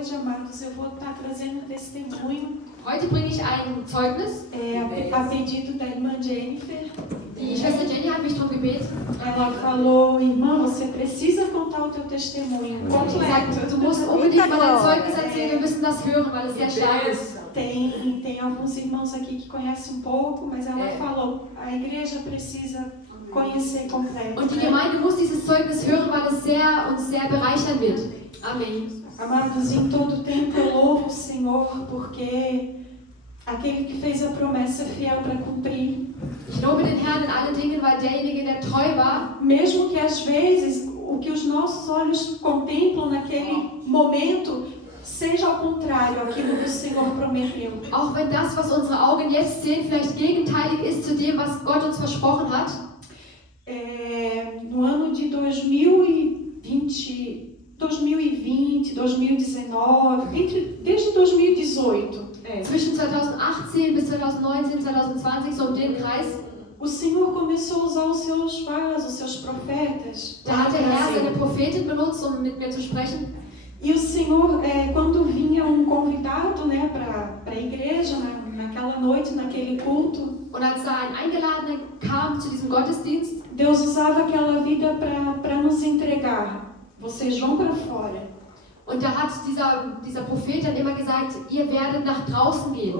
hoje, amados, eu vou estar trazendo um testemunho Heute bringe ich ein Zeugnis. a pedido da irmã Jennifer. Die Schwester Jenny hat mich darum gebeten. Ela falou, irmã, você precisa contar o teu testemunho Sie hat gesagt, completo. du musst unbedingt mal dein Zeugnis erzählen, wir müssen das hören, weil es sehr stark ist. Tem alguns irmãos aqui que conhecem um pouco, mas ela falou, a igreja precisa conhecer completo. Und die Gemeinde muss dieses Zeugnis hören, weil es uns sehr bereichern wird. Amém. Amados, em todo tempo eu louvo o Senhor, porque aquele que fez a promessa é fiel para cumprir. Ich lobe den Herrn in allen Dingen, weil derjenige, der treu war, Mesmo que às vezes o que os nossos olhos contemplam naquele momento seja ao contrário aquilo que o Senhor prometeu. auch wenn das, was unsere Augen jetzt sehen, vielleicht gegenteilig ist zu dem, was Gott uns versprochen hat. No ano de 2020, 2019, desde 2018, Zwischen 2018 bis 2019, 2020, so um den Kreis, o Senhor começou a usar os seus vasos, os seus profetas. da hat der Herr seine Prophetin benutzt, um mit mir zu sprechen. E o Senhor, quando vinha um convidado, né, para a igreja, naquela noite, naquele culto, Und als da ein Eingeladener kam zu diesem Gottesdienst, Deus usava aquela vida para nos entregar. Vocês vão para fora. und da hat dieser Prophet dann immer gesagt, ihr werdet nach draußen gehen.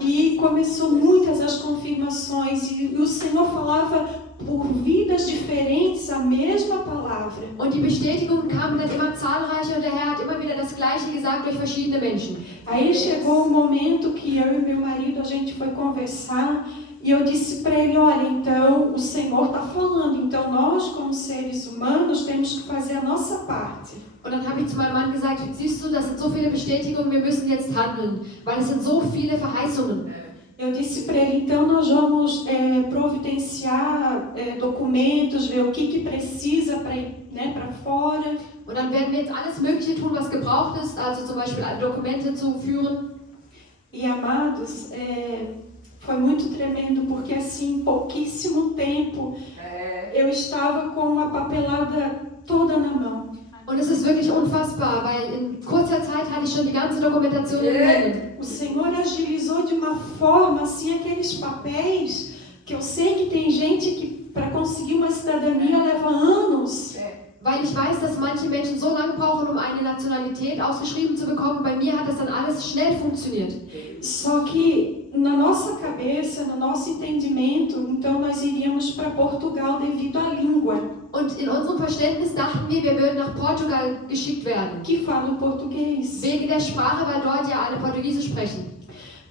E começou muitas as confirmações e o Senhor falava por vidas diferentes a mesma palavra. Und die Bestätigungen kamen dann immer zahlreicher und der Herr hat immer wieder das Gleiche gesagt durch verschiedene Menschen. Aí chegou um momento que eu e meu marido a gente foi conversar e eu disse para ele, olha, então o Senhor está falando, então nós como seres humanos temos que fazer a nossa parte. Und dann habe ich zu meinem Mann gesagt, siehst du, das sind so viele Bestätigungen, wir müssen jetzt handeln, weil es sind so viele Verheißungen. Eu disse para ele, então nós vamos providenciar documentos, ver o que precisa para ir, né, para fora. Und dann werden wir jetzt alles Mögliche tun, was gebraucht ist, also zum Beispiel alle Dokumente zu führen. E amados, foi muito tremendo, porque assim, em pouquíssimo tempo, eu estava com a papelada toda na mão. Und es ist wirklich unfassbar, weil in kurzer Zeit hatte ich schon die ganze Dokumentation in den Händen. O Senhor agilizou de uma forma, assim, aqueles papéis, que eu sei que tem gente que para conseguir uma cidadania leva anos. Weil ich weiß, dass manche Menschen so lange brauchen, um eine Nationalität ausgeschrieben zu bekommen. Bei mir hat das dann alles schnell funktioniert. Só que na nossa cabeça, no nosso entendimento, então nós iríamos para Portugal devido à língua, Und in unserem Verständnis dachten wir würden nach Portugal geschickt werden. que fala o português. Wegen der Sprache, weil dort ja alle Portugiesisch sprechen.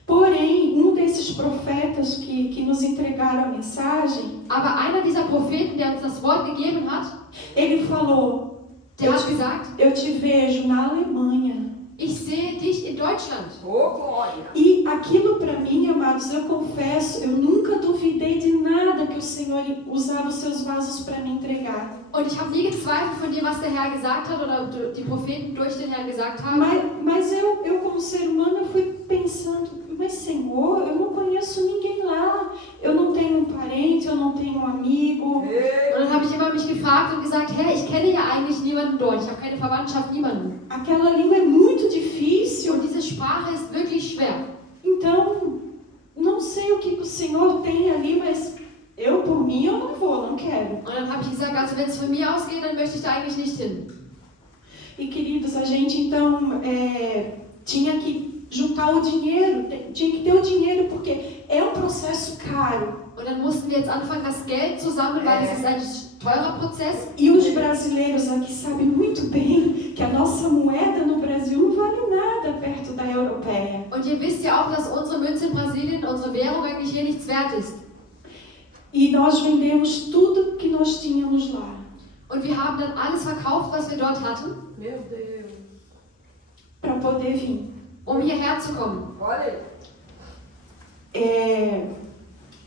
Porém, um desses profetas que nos entregaram a mensagem, Aber einer dieser Propheten, der uns das Wort gegeben hat, ele falou, der hat gesagt, eu te vejo na Alemanha. ich sehe dich in Deutschland. E aquilo para mim, amados, eu confesso, eu nunca duvidei de nada que o Senhor usava os seus vasos para me entregar. Und ich habe nie gezweifelt von dem, was der Herr gesagt hat oder die Propheten durch den Herrn gesagt haben. Mas eu como ser humano, eu fui pensando, mas Senhor, eu não conheço ninguém lá. Eu não tenho um parente, eu não tenho um amigo. Und dann habe ich immer mich gefragt und gesagt, Herr, ich kenne ja eigentlich niemanden dort. Ich habe keine Verwandtschaft, niemanden. Aquela língua é muito difícil. Und diese Sprache ist wirklich schwer. Então, não sei o que o Senhor tem ali, mas eu, por mim, eu não vou, não quero. Und dann habe ich gesagt, also wenn es von mir ausgeht, dann möchte ich da eigentlich nicht hin. E queridos, a gente então tinha que juntar o dinheiro, tinha que ter o dinheiro, porque é um processo caro. Und dann mussten wir jetzt anfangen, das Geld zu sammeln, weil es ist ein teurer Prozess. E os brasileiros aqui sabem muito bem que a nossa moeda no Brasil não vale nada perto da europeia. Und ihr wisst ja auch, dass unsere Münze in Brasilien, unsere Währung eigentlich hier nichts wert ist. E nós vendemos tudo que nós tínhamos lá. Und wir haben dann alles verkauft, was wir dort hatten, Para poder vir. hierher zu kommen.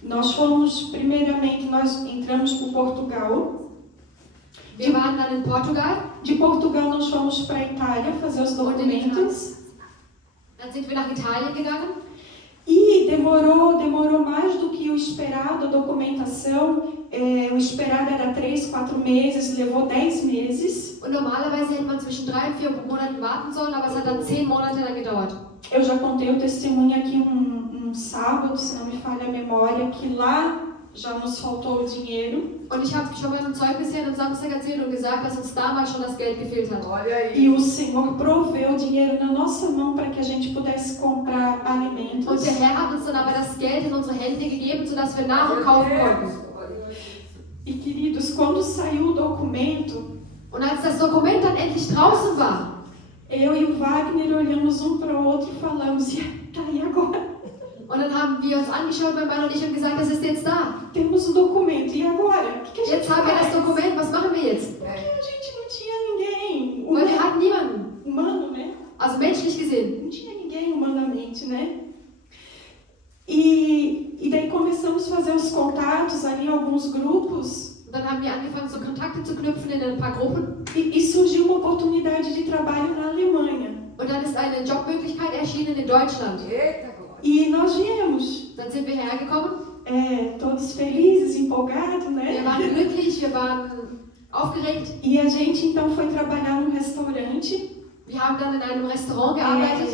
Nós fomos, primeiramente, nós entramos por Portugal. Wir waren dann in Portugal. De Portugal nós fomos para a Itália fazer os documentos. Dann sind wir nach Italien gegangen. E E demorou mais do que o esperado, a documentação. O esperado era 3, 4 meses, levou 10 meses. Und normalerweise hätte man zwischen 3 und 4 Monaten warten sollen, aber es hat dann 10 Monate lang gedauert. Eu já contei o testemunho aqui um sábado, se não me falha a memória, que lá já nos faltou o dinheiro. Und ich habe schon mal ein Zeugnis hier am Samstag erzählt und gesagt, dass uns damals schon das Geld gefehlt hat. E o Senhor proveu dinheiro na nossa mão para que a gente pudesse comprar alimentos. Und der Herr hat uns dann aber das Geld in unsere Hände gegeben, sodass wir Nahrung kaufen konnten. E queridos, quando saiu o documento, Und als das Dokument dann endlich draußen war, eu e o Wagner olhamos um para o outro e falamos, tá aí agora? und dann haben wir uns angeschaut, mein Mann und ich, und gesagt, das ist jetzt da. Temos o documento, e agora? O que a gente Jetzt haben wir das faz? Dokument, was machen wir jetzt? Porque a gente não tinha ninguém Weil wir hatten niemanden, humano, né? also menschlich gesehen. Não tinha ninguém humanamente, né? E daí começamos a fazer os contatos ali em alguns grupos. Und dann haben wir angefangen, so Kontakte zu knüpfen in ein paar Gruppen. E surgiu uma oportunidade de trabalho na Alemanha. Und dann ist eine Jobmöglichkeit erschienen in Deutschland. E nós viemos, Dann sind wir hergekommen. todos felizes, empolgados, Wir né? waren glücklich, wir waren aufgeregt. E a gente então foi trabalhar num restaurante Wir haben dann in einem Restaurant gearbeitet.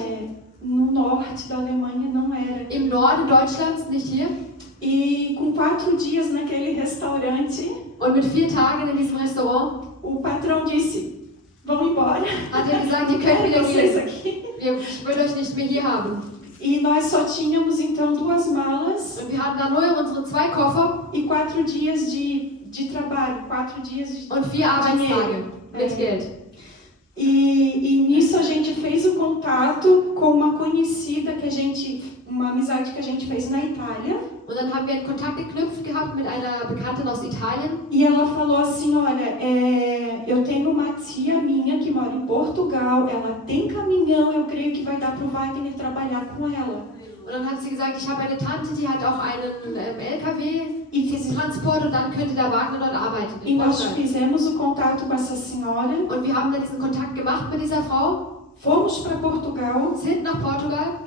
no norte da Alemanha, não era. Im Norden Deutschlands, nicht hier. E com 4 dias naquele restaurante, Und mit 4 Tagen in diesem Restaurant o patrão disse, vão embora, hat er gesagt, ihr könnt wieder vocês gehen. aqui. Ich will euch nicht mehr hier haben. E nós só tínhamos então 2 malas Und wir hatten dann nur unsere 2 Koffer e 4 dias de trabalho, 4 dias de und 4 Arbeitstage mit É. Geld. E nisso a gente fez o contato com uma conhecida uma amizade que a gente fez na Itália. Und dann haben wir einen Kontakt geknüpft gehabt mit einer Bekannten aus Italien. E ela falou assim, olha, eu tenho uma tia minha que mora em Portugal, ela tem caminhão, eu creio que vai dar para o Wagner trabalhar com ela. Und dann hat sie gesagt, ich habe eine Tante, die hat auch einen LKW, E, diesen Transport, und dann könnte der Wagner dort arbeiten. e nós fizemos o contato com essa senhora, Und wir haben dann diesen Kontakt gemacht mit dieser Frau, fomos para Portugal. sind nach Portugal.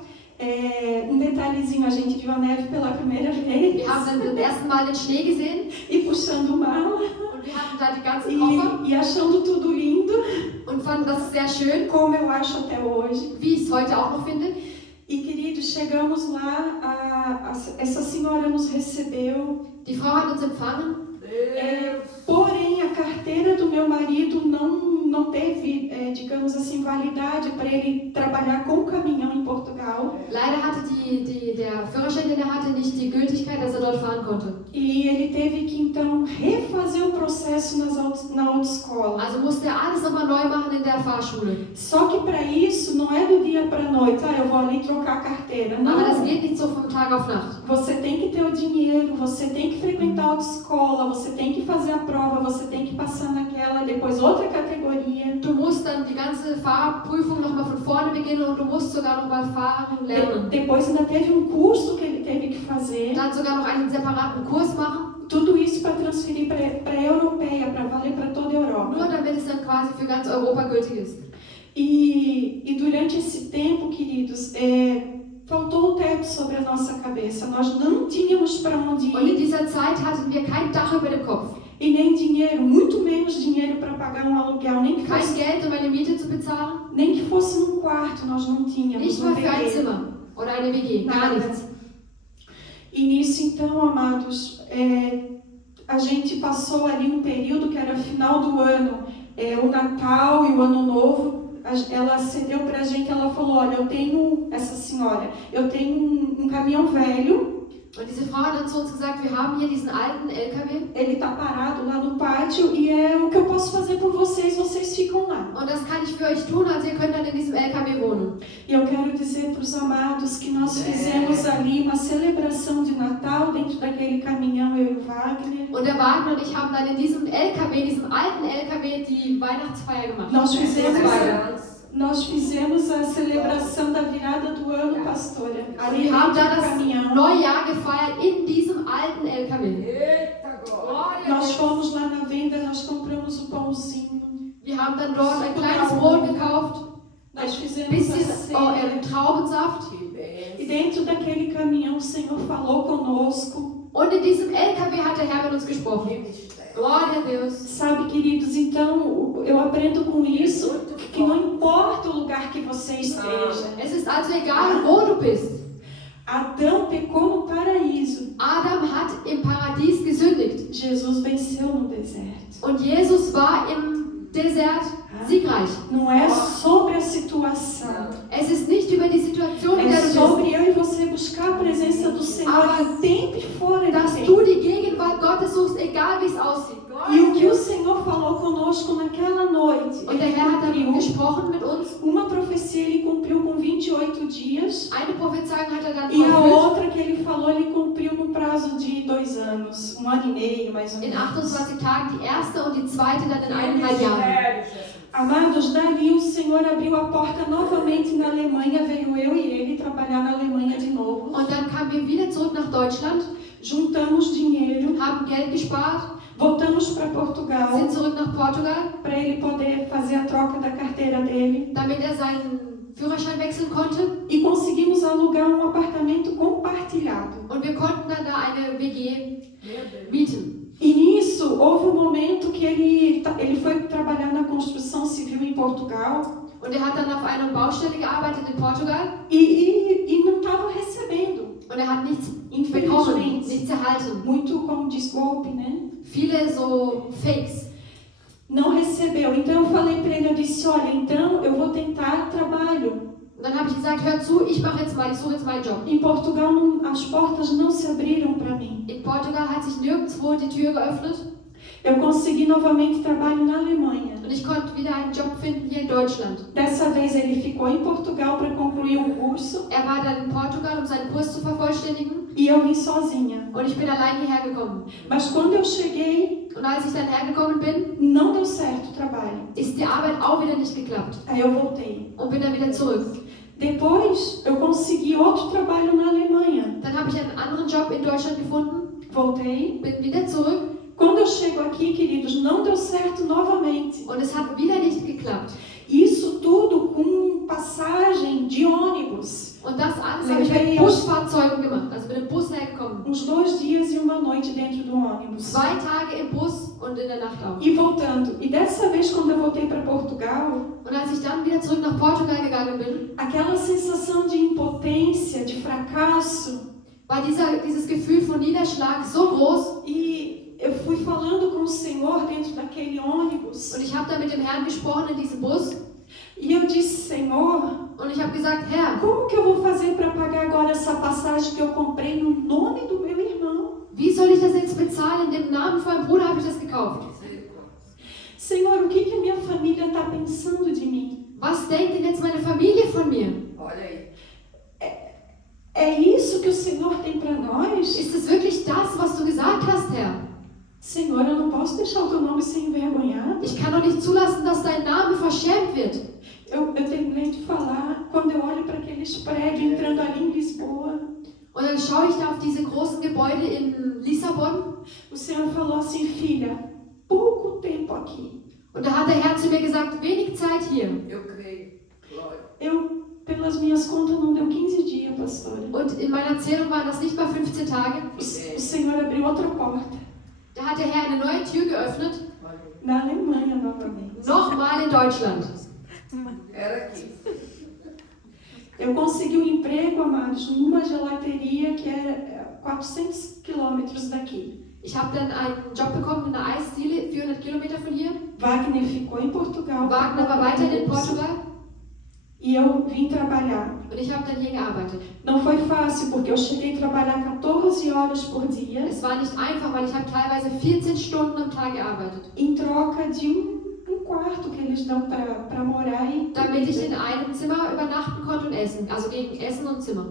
Detalhezinho, a gente viu a neve pela primeira vez Wir haben dann zum ersten Mal den Schnee gesehen e puxando mala und wir hatten da die ganzen Koffer e achando tudo lindo, und fanden das sehr schön, como eu acho até hoje. wie ich es heute auch noch finde. E queridos, chegamos lá, essa senhora nos recebeu, Die Frau hat uns empfangen, porém a carteira do meu marido não teve, digamos assim, validade para ele trabalhar com caminhão em Portugal. leider hatte der Führerschein, den er hatte, nicht die Gültigkeit, dass er dort fahren konnte. E ele teve que então refazer o processo na autoescola. Also musste er alles nochmal neu machen in der Fahrschule. Só que para isso não é do dia para a noite, eu vou ali trocar a carteira. Não. Aber das geht nicht so vom Tag auf Nacht. Você tem que ter o dinheiro, você tem que frequentar a autoescola, você tem que fazer a prova, você tem que passar naquela, depois outra categoria. Du musst dann die ganze Fahrprüfung nochmal von vorne beginnen und du musst sogar nochmal fahren lernen. Depois ainda teve um curso que ele teve que fazer. Dann sogar noch einen separaten Kurs machen. Tudo isso para transferir para a europeia, para valer para toda a Europa. Nur damit es dann quasi für ganz Europa gültig ist. E durante esse tempo, queridos, faltou o teto sobre a nossa cabeça. Nós não tínhamos para onde Und in ir dieser Zeit hatten wir kein Dach über dem Kopf. e nem dinheiro, muito menos dinheiro para pagar um aluguel, nem que Kein fosse, Geld, um eine Miete zu bezahlen. nem que fosse num quarto, nós não tínhamos. Nicht um mal für ein bebê. Zimmer oder eine WG. Gar Nada. nichts. E nisso, então, amados, a gente passou ali um período que era final do ano, o Natal e o Ano Novo. Ela cedeu para a gente, ela falou, olha, essa senhora, eu tenho um caminhão velho. Und diese Frau hat dann zu uns gesagt, wir haben hier diesen alten LKW. Ele está parado lá no pátio e é o que eu posso fazer por vocês, vocês ficam lá. Und das kann ich für euch tun, also ihr könnt dann in diesem LKW wohnen. E eu quero dizer para os amados que nós fizemos ali uma celebração de Natal dentro daquele caminhão, eu e o Wagner. Und der Wagner und ich haben dann in diesem LKW, diesem alten LKW, die Weihnachtsfeier gemacht. Nós fizemos a celebração da virada do ano, pastora. Ali Wir haben dentro da do das caminhão. Neujahr gefeiert in diesem alten LKW. Nós fomos lá na venda, nós compramos o pãozinho. Wir haben dann dort ein kleines Brot gekauft. Nós fizemos bisschen a ceia. Traubensaft. E dentro daquele caminhão o Senhor falou conosco. Und in diesem LKW hat der Herr mit uns gesprochen. Glória a Deus. Sabe, queridos, então eu aprendo com isso que não importa o lugar que você esteja. Es ist also egal, wo du bist. Adão pecou no paraíso. Adam hat im Paradies gesündigt. Jesus venceu no deserto. Und Jesus war im Desert siegreich. Não é sobre a situação. Es ist nicht über die Situation, in É der du bist, sobre eu e você buscar a presença do Senhor em tempo e fora dass de du tempo. die Gegenwart Gottes suchst, egal wie es aussieht. E o que o Senhor falou conosco naquela noite, Und der ele Herr hat dann cumpriu. gesprochen mit uns. Uma profecia ele cumpriu com 28 dias. Eine Prophezeiung hat er dann E a erfüllt. outra que ele falou, ele cumpriu no prazo de 2 anos, 1 ano e meio, mais ou In menos. 28 Tagen die erste und die zweite dann in 1,5 Jahren. Amados, dali o Senhor abriu a porta novamente na Alemanha, veio eu e ele trabalhar na Alemanha de novo. Und dann kamen wir wieder zurück nach Deutschland, Juntamos dinheiro, haben Geld gespart, voltamos para Portugal, sind zurück nach Portugal, para ele poder fazer a troca da carteira dele. damit er seinen Führerschein wechseln konnte. E conseguimos alugar um apartamento compartilhado. Und wir konnten dann da eine WG mieten. E nisso, houve um momento que ele foi trabalhar na construção civil em Portugal Und er hat dann auf einer Baustelle gearbeitet in Portugal e não estava recebendo. und er hat nichts bekommen, Infelizmente. nichts erhalten. Muito, como diz, golpe, né? Viele so Fakes. Não recebeu. Então eu falei para ele, eu disse, olha, então eu vou tentar trabalho. Und dann habe ich gesagt, hör zu, ich suche jetzt meinen Job. Em Portugal as portas não se abriram para mim. In Portugal hat sich nirgendwo die Tür geöffnet Eu consegui novamente trabalho na Alemanha. und ich konnte wieder einen Job finden hier in Deutschland. Dessa vez ele ficou em Portugal para concluir o curso Er war dann in Portugal, um seinen Kurs zu vervollständigen e eu vim sozinha. und ich bin allein hierher gekommen. Mas quando eu cheguei, Und als ich dann hergekommen bin, não deu certo o trabalho. ist die Arbeit auch wieder nicht geklappt Aí eu voltei. und bin dann wieder zurück. Depois eu consegui outro trabalho na Alemanha. Dann habe ich einen anderen Job in Deutschland gefunden, Voltei. bin wieder zurück Quando eu chego aqui, queridos, não deu certo novamente. und es hat wieder nicht geklappt. Isso tudo com passagem de ônibus. Und das alles habe ich mit Busfahrzeugen gemacht, also mit dem Bus hergekommen. Uns 2 dias e uma noite dentro do ônibus. 2 Tage im Bus und in der Nacht auch. E voltando. E dessa vez, quando eu voltei para Portugal, Und als ich dann wieder zurück nach Portugal gegangen bin, aquela sensação de impotência, de fracasso, war dieses Gefühl von Niederschlag so groß. e eu fui falando com o Senhor dentro daquele ônibus. Und ich habe da mit dem Herrn gesprochen in diesem Bus. E eu disse, Senhor, Und ich habe gesagt, Herr, como que eu vou fazer para pagar agora essa passagem que eu comprei no nome do meu irmão? wie soll ich das jetzt bezahlen? In dem Namen von meinem Bruder habe ich das gekauft. Senhor, o que que a minha família está pensando de mim? Was denkt denn jetzt meine Familie von mir? Olha aí. É isso que o Senhor tem para nós? Ist es wirklich das, was du gesagt hast, Herr? Senhor, eu não posso deixar o teu nome ser envergonhado. Ich kann doch nicht zulassen, dass dein Name verschämt wird. Eu terminei de falar, quando eu olho para aqueles prédios entrando ali em Lisboa, Und dann schaue ich da auf diese großen Gebäude in Lissabon. o Senhor falou assim, filha, pouco tempo aqui. Und da hat der Herr zu mir gesagt, wenig Zeit hier. Eu creio. Glória. Eu, pelas minhas contas, não deu 15 dias, pastora. Und in meiner Erzählung waren das nicht mal 15 Tage. O Senhor abriu outra porta, Da hat der Herr eine neue Tür geöffnet. Olha aí. na Alemanha novamente. Nochmal in Deutschland. Era aqui. Eu consegui um emprego, amados, numa gelateria que era 400 quilômetros daqui. Ich habe dann einen Job bekommen in einer Eisdiele, 400 Kilometer von hier. Wagner ficou em Portugal. Wagner war weiterhin in Portugal E eu vim trabalhar. und ich habe dann hier gearbeitet. Não foi fácil, porque eu cheguei a trabalhar 14 horas por dia, Es war nicht einfach, weil ich habe teilweise 14 Stunden am Tag gearbeitet, em troca de um quarto que eles dão para morar. damit ich in einem Zimmer übernachten konnte und essen, also gegen Essen und Zimmer.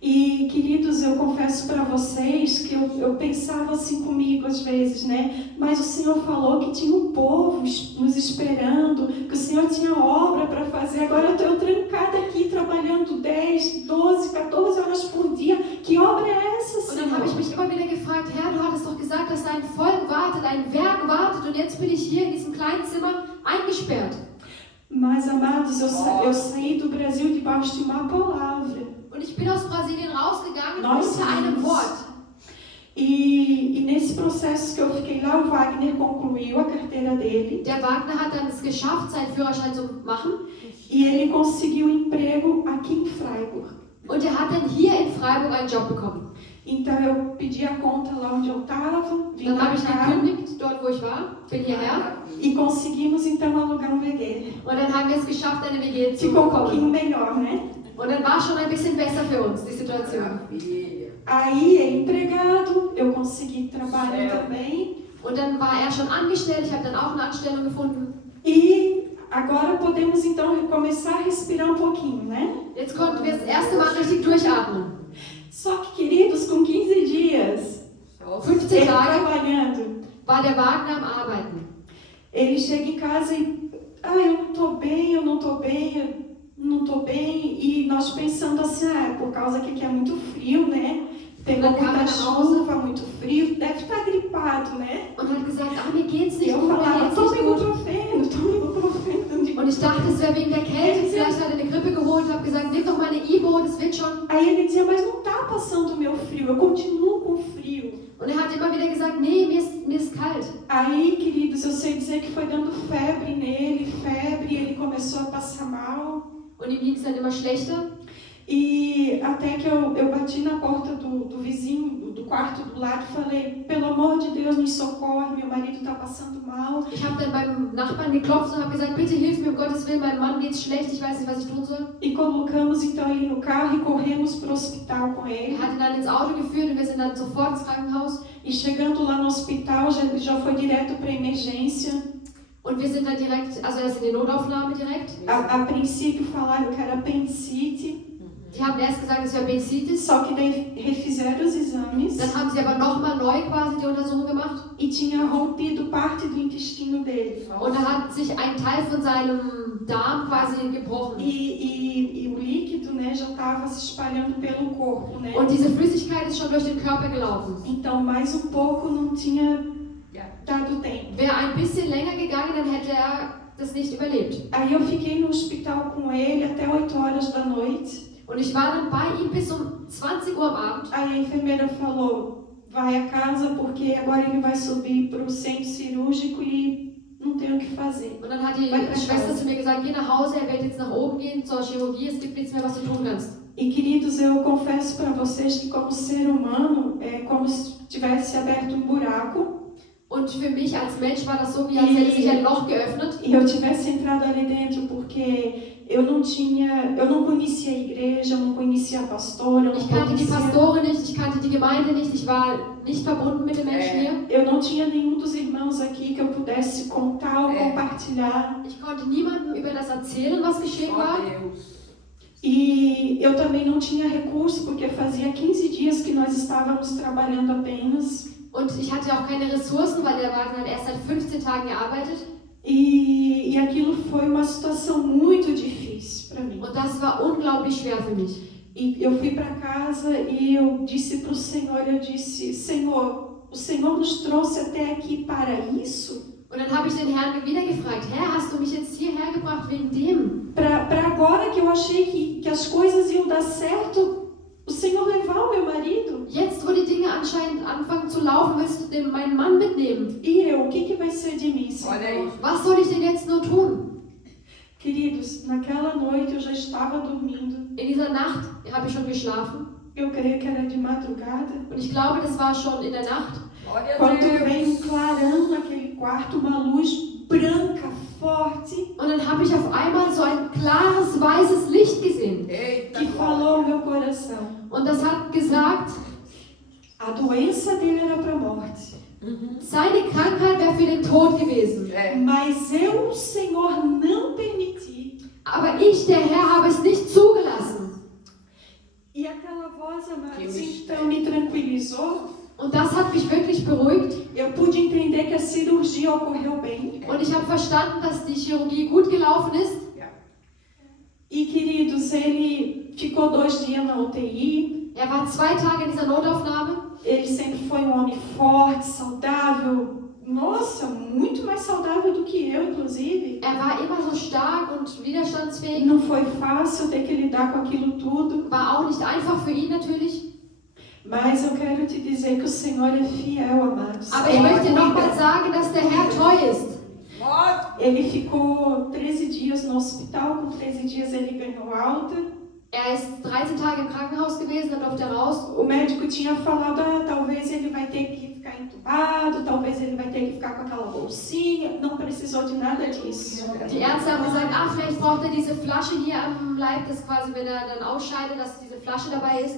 E, queridos, eu confesso para vocês que eu pensava assim comigo às vezes, né? Mas o Senhor falou que tinha um povo nos esperando, que o Senhor tinha obra para fazer. Agora eu estou trancada aqui, trabalhando 10, 12, 14 horas por dia. Que obra é essa, Und dann habe ich Senhor? mich immer wieder gefragt, Herr, du hattest doch gesagt, dass dein Volk wartet, ein Werk wartet und jetzt bin ich hier in diesem kleinen Zimmer eingesperrt. Mas, amados, eu saí do Brasil debaixo de uma palavra. Und ich bin aus Brasilien rausgegangen Nós unter einem vimos. Wort. E nesse processo que eu fiquei lá, o Wagner concluiu a carteira dele. Der Wagner hat dann es geschafft, seinen Führerschein zu machen. E ele conseguiu um emprego aqui em Freiburg. Und er hat dann hier in Freiburg einen Job bekommen. Então eu pedi a conta lá onde eu estava, vim Dann habe pra ich cá gekündigt, dort wo ich war, bin hierher. e conseguimos então alugar um VG. Und dann haben wir es geschafft, eine WG zu Ficou um pouquinho bekommen. melhor, né? Und dann war schon ein bisschen besser für uns, die Situation. Maravilha. Aí ele empregado, eu consegui trabalho também. Und dann war er schon angestellt, ich habe dann auch eine Anstellung gefunden. E agora podemos então começar a respirar um pouquinho, né? Jetzt konnten wir das erste Mal richtig durchatmen. Só que, queridos, com 15 dias, Só 15 ele Tage trabalhando, war der Wagner am Arbeiten. ele chega em casa e, eu não tô bem, eu não tô bem, eu não tô bem. E nós pensando assim, por causa que aqui é muito frio, né? Pegou muita chuva, muito frio, deve estar gripado, né? Und hat gesagt, mir geht's E nicht eu gut, mir falava, geht's toma nicht gut. ibuprofeno, toma ibuprofeno. Und ich dachte, es wäre wegen der Kälte, vielleicht hat er eine Grippe geholt, habe gesagt, nimm doch mal eine Ibo, das wird schon. Aí ele dizia, mas não tá passando o meu frio, eu continuo com frio. Und er hat immer wieder gesagt, nee, mir ist kalt. Aí, queridos, eu sei dizer que foi dando febre nele, ele começou a passar mal. Und ihm ging es dann immer schlechter. E até que eu bati na porta do vizinho, do quarto do lado, e falei, pelo amor de Deus, me socorre, meu marido está passando mal. Ich habe dann beim Nachbarn geklopft und habe gesagt, bitte hilf mir, um Gottes Willen, meinem Mann geht's schlecht, ich weiß nicht, was ich tun soll. E colocamos então ele no carro e corremos para o hospital com ele. Er hat ihn dann ins Auto geführt und wir sind dann sofort ins Krankenhaus. E chegando lá no hospital, já foi direto para emergência. Und wir sind dann direkt, also er ist in die Notaufnahme direkt. A princípio falaram que era apendicite, Die haben erst gesagt, es wäre Appendicitis. só que daí refizeram os exames Dann haben sie aber nochmal neu quasi die Untersuchung gemacht. e tinha rompido parte do intestino dele. Und da hat sich ein Teil von seinem Darm quasi gebrochen. E o líquido, né, já estava se espalhando pelo corpo, né? Und diese Flüssigkeit ist schon durch den Körper gelaufen. Então, mais um pouco não tinha dado tempo. Wäre ein bisschen länger gegangen, dann hätte er das nicht überlebt. Aí eu fiquei no hospital com ele até 8 horas da noite. Und ich war dann bei ihm bis um 20 Uhr am Abend. Aí a enfermeira falou, vai a casa porque agora ele vai subir para o centro cirúrgico e não tem o que fazer. Und dann hat die Schwester zu mir gesagt, geh nach Hause, er wird jetzt nach oben gehen zur Chirurgie, es gibt nichts mehr, was du tun kannst. E queridos, eu confesso para vocês que como ser humano, é como se tivesse aberto um buraco. Und für mich als Mensch war das so, wie als hätte sich ein Loch geöffnet. E eu tivesse entrado ali dentro porque eu não conhecia a igreja, eu não conhecia a pastora, eu não Ich kannte die conhecia... Pastorin nicht, ich kannte die Gemeinde nicht, ich war nicht verbunden mit den Menschen hier. Eu não tinha nenhum dos irmãos aqui que eu pudesse contar ou compartilhar. Ich konnte niemandem über das erzählen, was geschehen Só war. Deus. E eu também não tinha recurso porque fazia 15 dias que nós estávamos trabalhando apenas. Und ich hatte auch keine Ressourcen, weil der Wagner hat erst seit 15 Tagen gearbeitet. E aquilo foi uma situação muito difícil para mim. Und das war unglaublich schwer für mich. E eu fui para casa e eu disse para o Senhor, Senhor, o Senhor nos trouxe até aqui para isso? Und dann habe ich den Herrn wieder gefragt, Herr, hast du mich jetzt hierher gebracht wegen dem? Para agora que eu achei que as coisas iam dar certo, o Senhor levar o meu marido? Jetzt, wo die Dinge anscheinend anfangen zu laufen, willst du meinen Mann mitnehmen? E eu, o que vai ser de mim, Senhor? Olha aí. Was soll ich denn jetzt nur tun? Queridos, naquela noite eu já estava dormindo. In dieser Nacht habe ich schon geschlafen. Eu creio que era de madrugada. Und ich glaube, das war schon in der Nacht. Glória a Quando Deus. veio um clarão naquele quarto, uma luz branca, forte, Und dann habe ich auf einmal so ein klares, weißes Licht gesehen. Eita, que falou ao glória. meu coração. Und das hat gesagt, A doença dele era para a morte. seine Krankheit wäre für den Tod gewesen. É. Mas eu, o Senhor, não permiti. Aber ich, der Herr, habe es nicht zugelassen. E aquela voz, amados, Que mistério. então me tranquilizou. Und das hat mich wirklich beruhigt. Eu pude entender que a cirurgia ocorreu bem. Und ich habe verstanden, dass die Chirurgie gut gelaufen ist. E, queridos, ele ficou 2 dias na UTI. Er war 2 Tage in dieser Notaufnahme. Ele sempre foi um homem forte, saudável, nossa, muito mais saudável do que eu, inclusive. Er war immer so stark und E widerstandsfähig. não foi fácil ter que lidar com aquilo tudo. War auch nicht einfach für ihn natürlich. Mas eu quero te dizer que o Senhor é fiel, amados. Aber ich Ele möchte cuida. nochmal sagen, dass der Herr treu ist. Ele ficou 13 dias no hospital, com 13 dias ele ganhou alta. Er ist 13 Tage im Krankenhaus gewesen, dann durfte er raus. O médico tinha falado, talvez ele vai ter que ficar entubado, talvez ele vai ter que ficar com aquela bolsinha. Não precisou de nada disso. Die Ärzte haben gesagt, vielleicht braucht er diese Flasche hier am Leib, dass quasi, wenn er dann ausscheidet, dass diese Flasche dabei ist.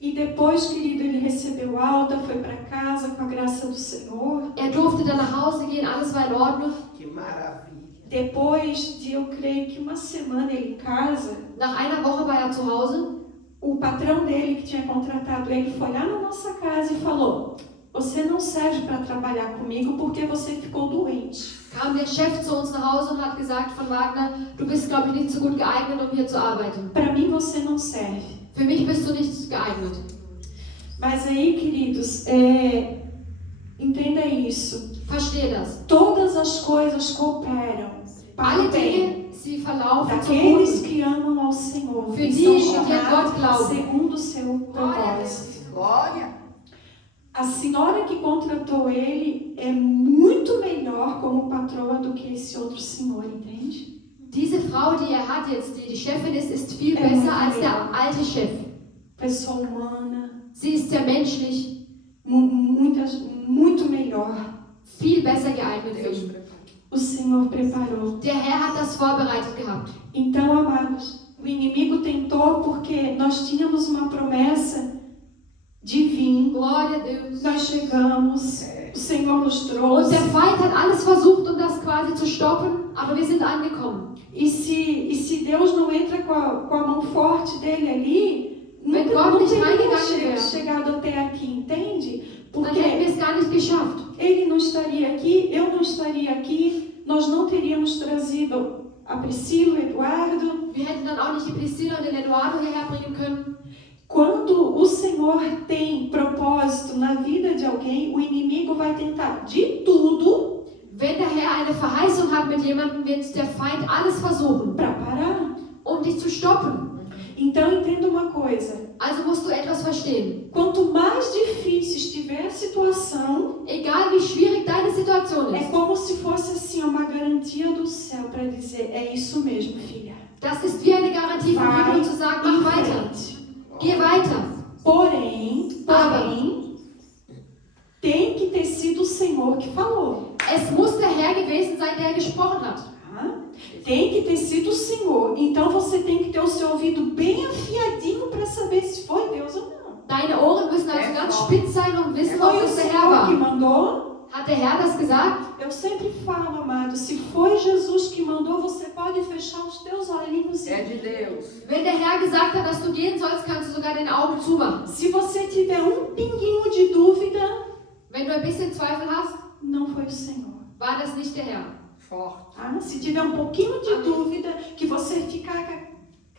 E depois, querido, ele recebeu alta, foi para casa com a graça do Senhor. Er durfte dann nach Hause gehen, alles war in Ordnung. Que maravilha. Depois de, eu creio que uma semana ele em casa, Nach einer Woche war er zu Hause. o patrão dele que tinha contratado ele foi lá na nossa casa e falou: você não serve para trabalhar comigo porque você ficou doente. Kam der Chef zu uns nach Hause und hat gesagt von Wagner, du bist, glaube ich, nicht so gut geeignet, um hier zu arbeiten. Para mim você não serve. Für mich bist du nicht geeignet. Mas aí, queridos, entenda isso. Verstehe das. Todas as coisas cooperam para Alle o bem Dinge, sie verlaufen zum daqueles Guten. que amam ao Senhor, Für que die, são die an Gott chamados glauben. segundo o seu propósito. Glória. A senhora que contratou ele é muito melhor como patroa do que esse outro senhor, entende? Diese Frau, die er hat jetzt, die Chefin ist viel Ja, besser ja. als der alte Chef. Pessoa humana, Sie ist sehr menschlich, muito melhor. viel besser geeignet für Deus ihn. preparou. O Senhor preparou. Der Herr hat das vorbereitet gehabt. Então, amados, o inimigo tentou porque nós tínhamos uma promessa de vir. Glória a Deus. Nós chegamos, o Senhor nos Und trouxe. der Feind hat alles versucht, um das quasi zu stoppen, aber wir sind angekommen. E se Deus não entra com a mão forte dele ali, Wenn nunca, Gott não nicht teria reingegangen wäre. chegado até aqui, entende? Dann hätten Porque wir es gar nicht geschafft. ele não estaria aqui, eu não estaria aqui, nós não teríamos trazido a Priscila, o Eduardo. Wir hätten dann auch nicht die Priscilla und den Eduardo hierher bringen können. Quando o Senhor tem propósito na vida de alguém, o inimigo vai tentar de tudo Wenn der Herr eine Verheißung hat mit jemandem, wird der Feind alles versuchen, para parar. um dich zu stoppen. Então entenda uma coisa: Also musst du etwas verstehen. quanto mais difícil estiver a situação, Egal wie schwierig deine Situation é ist, como se fosse assim uma garantia do céu para dizer: é isso mesmo, filha. das ist wie eine Garantie vom Himmel, um zu sagen, em mach weiter, frente. geh weiter. Porém, tem que ter sido o Senhor que falou. Es muss der Herr gewesen sein, der gesprochen hat. Tá? Tem que ter sido o Senhor. Então você tem que ter o seu ouvido bem afiadinho para saber se foi Deus ou não. Deine Ohren müssen also ganz spitz sein und wissen, ob Foi o es der Herr Senhor que war. mandou? Hat der Herr das gesagt? Eu sempre falo, amado, se foi Jesus que mandou, você pode fechar os teus olhinhos. É de Deus. Wenn der Herr gesagt hat, dass du gehen sollst, kannst du sogar deine Augen zumachen. Se você tiver pinguinho de dúvida, Wenn du ein bisschen Zweifel hast, não foi o Senhor. war das nicht der Herr. Forte. Tá? Se tiver pouquinho de Amém. dúvida, que você ficar com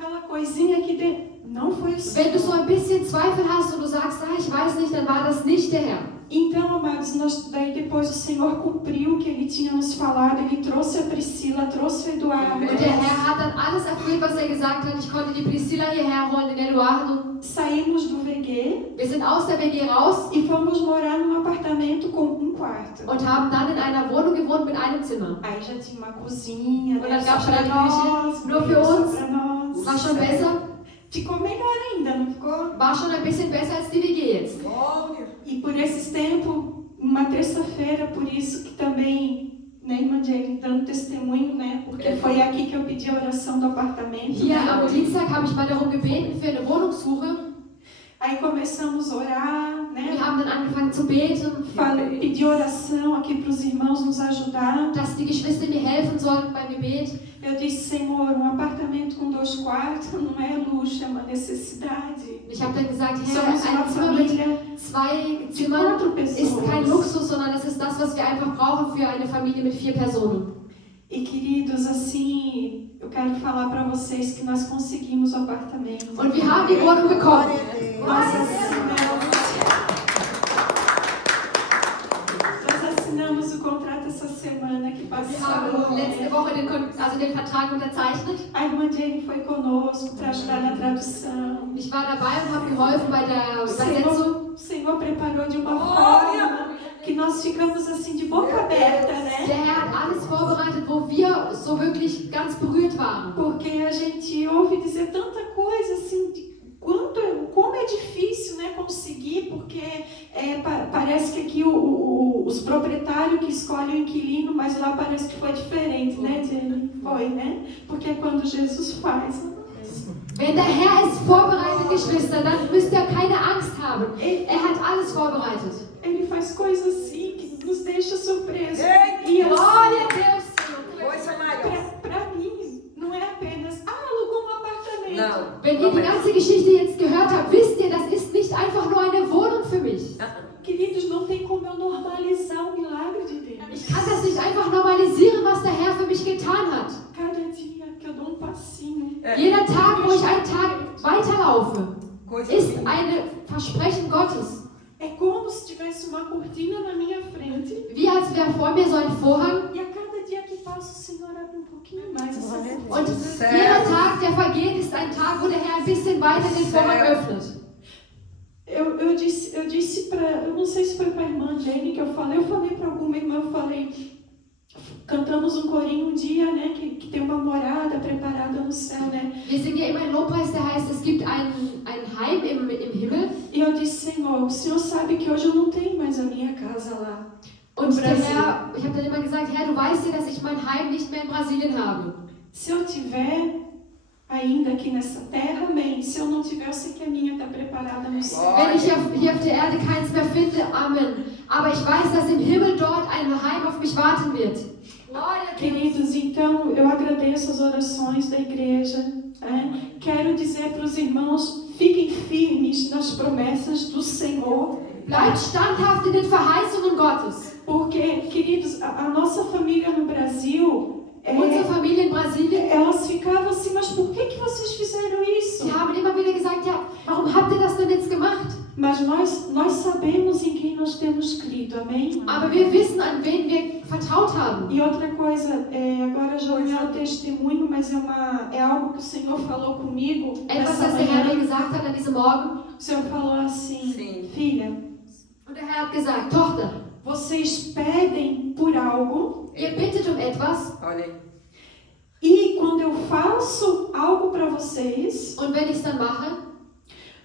aquela coisinha aqui dentro, não foi o Wenn du so Senhor. ein bisschen Zweifel hast und du sagst, ich weiß nicht, dann war das nicht der Herr. Então, amados, daí depois o Senhor cumpriu o que Ele tinha nos falado. Ele trouxe a Priscila, trouxe o Eduardo. Und der Herr hat dann alles erfüllt, was er gesagt hat. Ich konnte die Priscilla hierher holen, den Eduardo. Saímos do VG Wir sind aus der WG raus e fomos morar num apartamento com quarto. und haben dann in einer Wohnung gewohnt mit einem Zimmer. Aí já tinha uma cozinha, Und né, dann só gab es schon pra eine Küche, nós, nur banheiro für só uns. pra nós. Es war schon besser. Ficou melhor ainda, não ficou? War schon ein bisschen besser als die WG jetzt. Glória. E por esses tempos, uma terça-feira, por isso que também, né, irmã Jane, dando testemunho, né, porque foi aqui que eu pedi a oração do apartamento. Hier né? am Dienstag habe ich mal darum gebeten für eine Wohnungssuche. Aí começamos a orar, né, Wir haben dann angefangen zu beten, pedi oração aqui para os irmãos nos ajudar. dass die Geschwister mir helfen sollten beim Gebet. Eu disse, Senhor, apartamento com 2 quartos não é luxo, é uma necessidade. Ich habe dann gesagt, Herr, Somos uma ein Zimmer mit família 2 de Zimmern 4 pessoas. ist kein Luxus, sondern das ist das, was wir einfach brauchen für eine Familie mit 4 Personen. E queridos, assim, eu quero falar para vocês que nós conseguimos o apartamento. Und wir haben die Wohnung bekommen. Nós assinamos o contrato Wir haben letzte Woche den Vertrag unterzeichnet. A irmã Jane foi conosco para ajudar na tradução. Ich war dabei und habe geholfen bei der Übersetzung. O Senhor preparou de uma forma que nós ficamos assim de boca aberta, Der né? Herr hat alles vorbereitet, wo wir so wirklich ganz berührt waren. Porque a gente ouve dizer tanta coisa assim, de como é difícil, né, conseguir, porque parece que aqui os proprietários que escolhem o inquilino, mas lá parece que foi diferente, né, Jenny? Foi, né? Porque quando Jesus faz. Wenn der Herr es vorbereitet, Geschwister, dann müsst ihr keine Angst haben. Er hat alles vorbereitet. Ele faz coisas assim que nos deixa surpresos. Ei, E eu, Glória a Deus! Coisa maior. para mim, não é apenas, alugou um apartamento. Não. Wenn ihr die ganze Geschichte jetzt gehört habt, wisst ihr, das ist nicht einfach nur eine Wohnung für mich. Queridos, não tem como eu normalizar o milagre de Deus. Ich kann das nicht einfach normalisieren, was der Herr für mich getan hat. Cada dia que eu dou passinho, Jeder Tag, wo ich einen Tag weiterlaufe, Coisa ist linda. ein Versprechen Gottes. é como se tivesse uma cortina na minha frente. Wie als wäre vor mir so ein Vorhang. E a cada dia que passa, o Senhor abre um pouquinho mais essa Und cortina. jeder Tag, der vergeht, ist ein Tag, wo der Herr ein bisschen weiter den Vorhang öffnet. Eu disse para, eu não sei se foi para a irmã Jenny que eu falei para alguma irmã, eu falei, cantamos um corinho um dia, né, que tem uma morada preparada no céu, né? Wir singen ja immer einen Lobpreis, der heißt, es gibt ein Heim im Himmel. E eu disse, Senhor, o Senhor sabe que hoje eu não tenho mais a minha casa lá. Und der Herr, ich habe dann immer gesagt, Herr, du weißt ja, dass ich mein Heim nicht mehr in Brasilien habe. Se eu tiver ainda aqui nessa terra, amém. Se eu não tiver, eu sei que a minha está preparada no céu. Wenn ich hier auf der Erde keins mehr finde, Amen. Aber ich weiß, dass im Himmel dort ein Heim auf mich warten wird. Queridos, então eu agradeço as orações da igreja. Quero dizer para os irmãos, fiquem firmes nas promessas do Senhor. Bleibt standhaft in den Verheißungen Gottes. Porque, queridos, a nossa família no Brasil, Unsere Familie in Brasilien, elas ficavam assim, mas por que vocês fizeram isso? sie haben immer wieder gesagt, ja, warum habt ihr das denn jetzt gemacht? Mas nós sabemos em quem nós temos crido, amém? Aber wir wissen, an wen wir vertraut haben. E outra coisa, agora já não é o testemunho, mas é algo que o Senhor falou comigo Etwas, nessa das der Herr mir manhã. gesagt hat an diesem Morgen. O Senhor falou assim, Sim. filha, Und der Herr hat gesagt, Tochter, vocês pedem por algo ihr bittet um etwas. Olha aí. e quando eu faço algo para vocês, Und wenn ich es dann mache,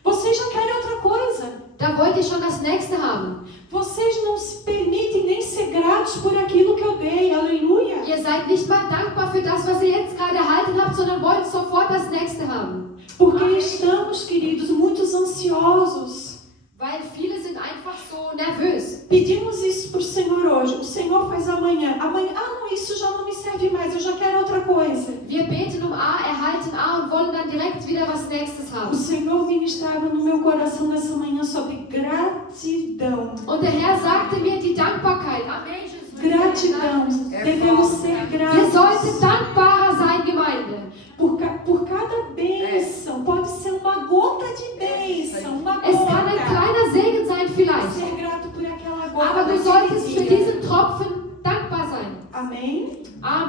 vocês já querem outra coisa. da wollt ihr schon das nächste haben. Vocês não se permitem nem ser gratos por aquilo que eu dei, aleluia. Ihr seid nicht mal dankbar für das, was ihr jetzt gerade erhalten habt, sondern wollt sofort das nächste haben. Porque estamos, queridos, muito ansiosos. Weil viele sind einfach so nervös. Pedimos isso para o Senhor hoje. O Senhor faz amanhã. Amanhã, não, isso já não me serve mais, eu já quero outra coisa. Wir beten um A, erhalten A und wollen dann direkt wieder was Nächstes O haben. Senhor ministrava no meu coração nessa manhã sobre gratidão. Und der Herr sagte mir die Dankbarkeit. Amen. Gratidão. Devemos ser Ihr gratos solltet dankbarer sein, Gemeinde. por cada bênção. Pode ser uma gota de bênção, uma Es kann ein gota. kleiner Segen sein vielleicht. Ser grato por aquela gota. Aber du daquele solltest für dia. diesen Tropfen dankbar sein. Amém? Amen.